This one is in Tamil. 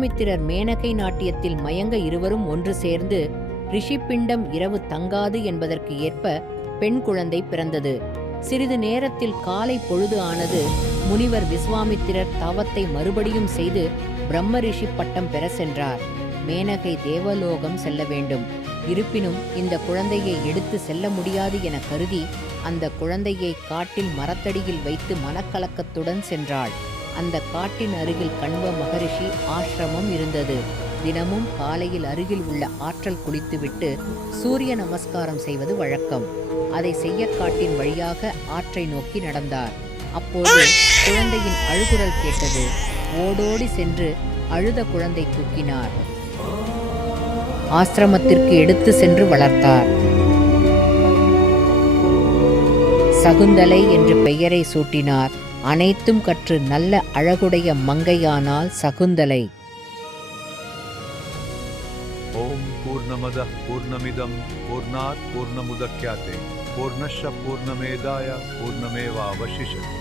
விஸ்வாமித்திரர் மேனகை நாட்டியத்தில் மயங்க இருவரும் ஒன்று சேர்ந்து ரிஷிப்பிண்டம் இரவு தங்காது என்பதற்கு ஏற்ப பெண் குழந்தை பிறந்தது. சிறிது நேரத்தில் காலை பொழுது ஆனது. முனிவர் விஸ்வாமித்திரர் தவத்தை மறுபடியும் செய்து பிரம்ம ரிஷி பட்டம் பெற சென்றார். மேனகை தேவலோகம் செல்ல வேண்டும். இருப்பினும் இந்த குழந்தையை எடுத்து செல்ல முடியாது என கருதி அந்த குழந்தையை காட்டில் மரத்தடியில் வைத்து மனக்கலக்கத்துடன் சென்றாள். அந்த காட்டின் அருகில் கண்வ மகரிஷி ஆசிரமம் இருந்தது. தினமும் காலையில் அருகில் உள்ள ஆற்றல் குளித்துவிட்டு சூரிய நமஸ்காரம் செய்வது வழக்கம். அதை செய்ய காட்டின் வழியாக ஆற்றை நோக்கி நடந்தார். அப்போது குழந்தையின் அழுகுரல் கேட்டது. ஓடோடி சென்று அழுத குழந்தை தூக்கினார். ஆசிரமத்திற்கு எடுத்து சென்று வளர்த்தார். சகுந்தலை என்று பெயரை சூட்டினார். அனைத்தும் கற்று நல்ல அழகுடைய மங்கையானால் சகுந்தலை. ஓம் பூர்ணமத பூர்ணமிதம் பூர்ணாத் பூர்ணமுதக்யாதே பூர்ணஸ்ய பூர்ணமேதாய பூர்ணமேவாவசிஷ்யதே.